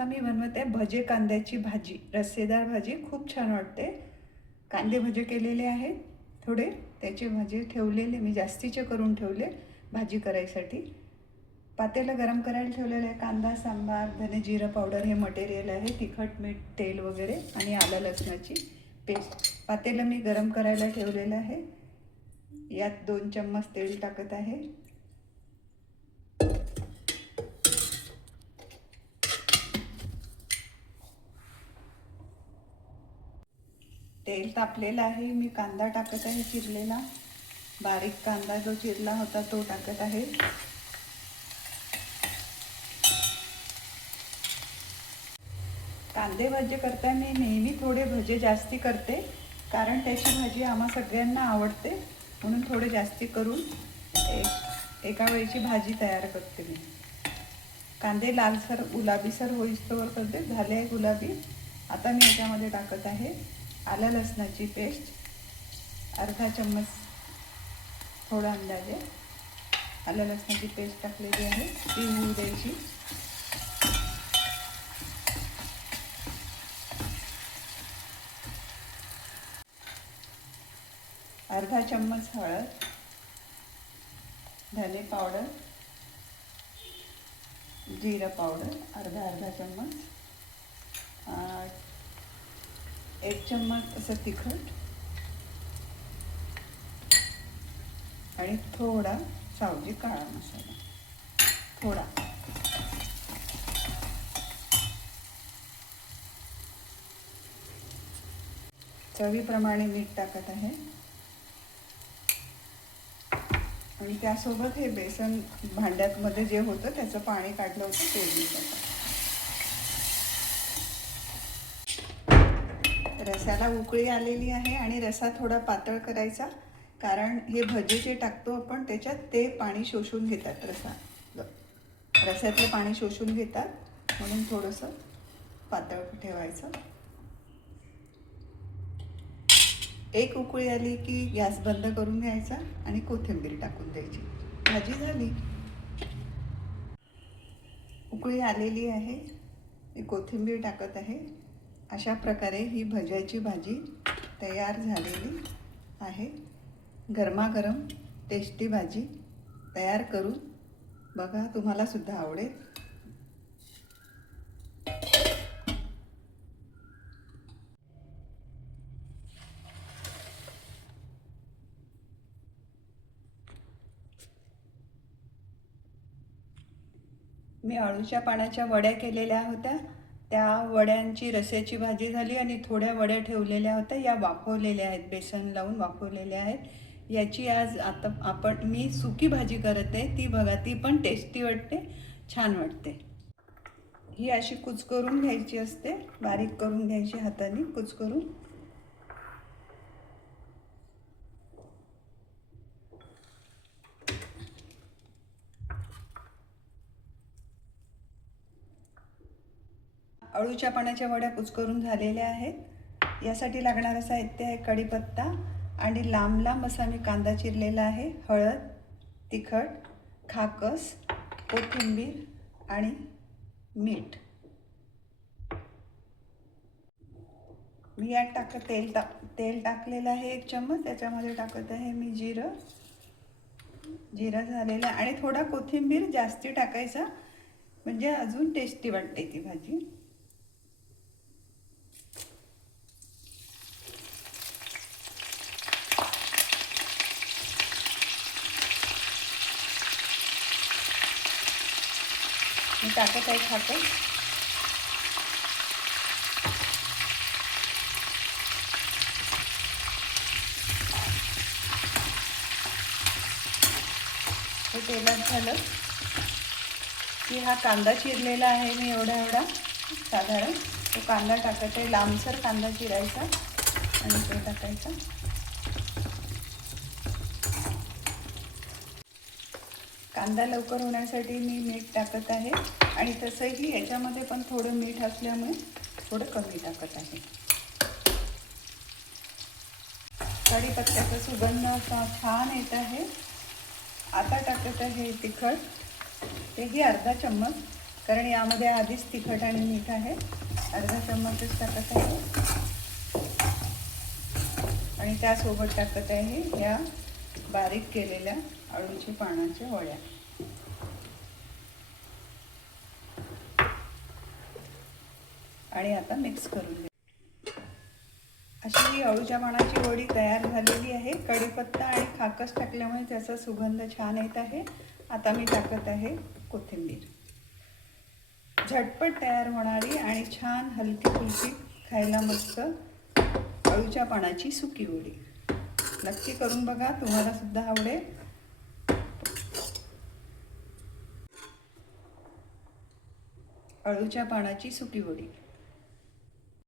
आता मी बनवते भजे कांद्याची भाजी, रस्सेदार भाजी खूप छान वाटते। कांदे भजे केलेले आहेत थोडे, त्याचे भाजी ठेवलेले मी जास्तीचे करून ठेवले भाजी करायसाठी। पातेलं गरम करायला ठेवलेलं आहे। कांदा, सांबार, धने जिरा पावडर हे मटेरियल आहे, तिखट, मीठ, तेल वगैरे आणि आलं लसणाची पेस्ट। पातेलं मी गरम करायला ठेवलेलं आहे। यात 2 चम्मच तेल टाकत आहे। तेल तापलेलं आहे। मी कांदा टाकत आहे चिरलेला, बारीक कांदा जो चिरला होता तो टाकत आहे। कांदे भाजी करता मी नेहमी थोडे भजे जास्ती करते, कारण त्याची भाजी आम्हा सगळ्यांना आवडते, म्हणून थोडे जास्ती करून एका वेळची भाजी तयार करते मी। कांदे लालसर गुलाबीसर होईस्तोवर करते। झाले गुलाबी। आता मी याच्यामध्ये टाकत आहे आलं लसणाची पेस्ट, अर्धा चम्मच, थोडा अंदाजे आलं लसणाची पेस्ट टाकलेली आहे। ती होऊ द्यायची। अर्धा चम्मच हळद, धने पावडर, जीरा पावडर अर्धा चम्मच, 1 चम्मच असं तिखट आणि थोडा सावजी काळा मसाला, थोडा। चवीप्रमाणे मीठ टाकत आहे आणि त्यासोबत हे बेसन भांड्यामध्ये जे होतं त्याचं पाणी काढलं होतं ते मी टाकते। रसाला उकळी आलेली आहे आणि रसा थोडा पातळ करायचा, कारण हे भजे जे टाकतो आपण त्याच्यात ते पाणी शोषून घेतात, रस्यातलं पाणी शोषून घेतात, म्हणून थोडंसं पातळ ठेवायचं। एक उकळी आली की गॅस बंद करून घ्यायचा आणि कोथिंबीर टाकून द्यायची, भाजी झाली। उकळी आलेली आहे, मी कोथिंबीर टाकत आहे। अशा प्रकारे ही भज्याची भाजी तयार झालेली आहे। गरमागरम टेस्टी भाजी तयार करून बघा, तुम्हाला सुद्धा आवडेल। मी अळूच्या पानाच्या वड्या केलेल्या होत्या, त्या वड्यांची रस्याची भाजी झाली आणि थोड्या वड्या ठेवलेल्या होत्या, या वाफवलेल्या आहेत, बेसन लावून वाफवलेल्या आहेत। याची आज आता मी सुकी भाजी करत आहे, ती बघा, ती पण टेस्टी वाटते, छान वाटते। ही अशी कुचकरून घ्यायची असते, बारीक करून घ्यायची हाताने कुचकरून। अळूच्या पानाच्या वड्या कुचकरून झालेल्या आहेत। यासाठी लागणारं साहित्य आहे कढीपत्ता आणि लांब लांब असा मी कांदा चिरलेला आहे, हळद, तिखट, खाकस, कोथिंबीर आणि मीठ। मी यात तेल टाकलेलं आहे 1 चम्मच, त्याच्यामध्ये टाकत आहे मी जिरा झालेला आणि थोडा कोथिंबीर जास्ती टाकायचा, म्हणजे अजून टेस्टी वाटते ती भाजी। मी टाकत आहे खाकस, हे तेलात झालं की हा कांदा चिरलेला आहे मी एवढा साधारण, तो कांदा टाकत आहे। लांबसर कांदा चिरायचा आणि तो टाकायचा। कांदा लवकर होण्यासाठी मी मीठ टाकत आहे आणि तसंही याच्यामध्ये पण थोडं मीठ असल्यामुळे थोडं कमी टाकत आहे। कढीपत्त्याचा सुगंध असा छान येत आहे। आता टाकत आहे तिखट, तेही अर्धा चम्मच, कारण यामध्ये आधीच तिखट आणि मीठ आहे. अर्धा चम्मचच टाकत आहे आणि त्यासोबत टाकत आहे या बारीक केलेल्या अळूच्या पानाच्या वड्या. आणि आता मिक्स करून घ्या. अशी ही अळूच्या पानाची वडी तयार झालेली आहे. कढीपत्ता आणि खाकस टाकल्यामुळे त्याचा सुगंध छान येत आहे. आता मी टाकत आहे कोथिंबीर. झटपट तयार होणारी आणि छान हलकी फुलकी खायला मस्त अळूच्या पानाची सुकी वडी. नक्की करून बघा, तुम्हाला सुद्धा आवडेल. अळूच्या पानाची सुकी वडी.